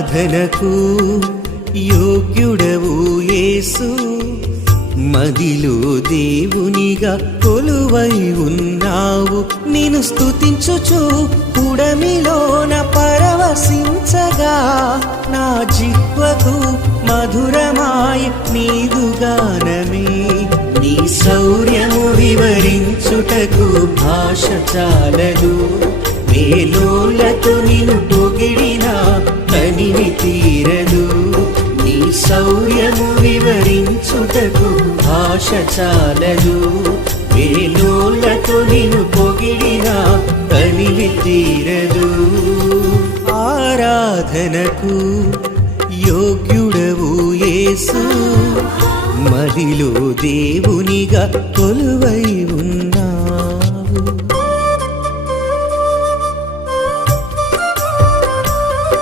ఆరాధనకు యోగ్యుడవు యేసు, మదిలో దేవునిగా కొలువై ఉన్నావు. నిన్ను స్తుతించుచు పుడమిలోన పరవశించగా, నా జిహ్వకు మధురమాయ నీదు గానమే. నీ శౌర్యము వివరించుటకు భాష చాలదు, వేలోలతో నిన్ను పొగిడినా తనివి తీరదు. నీ శౌర్యము వివరించుటకు భాష చాలదు, వేలోలతో నిన్ను పొగిడినా తనివి తీరదు. ఆరాధనకు యోగ్యుడవు యేసు, మదిలో దేవునిగా కొలువై ఉన్న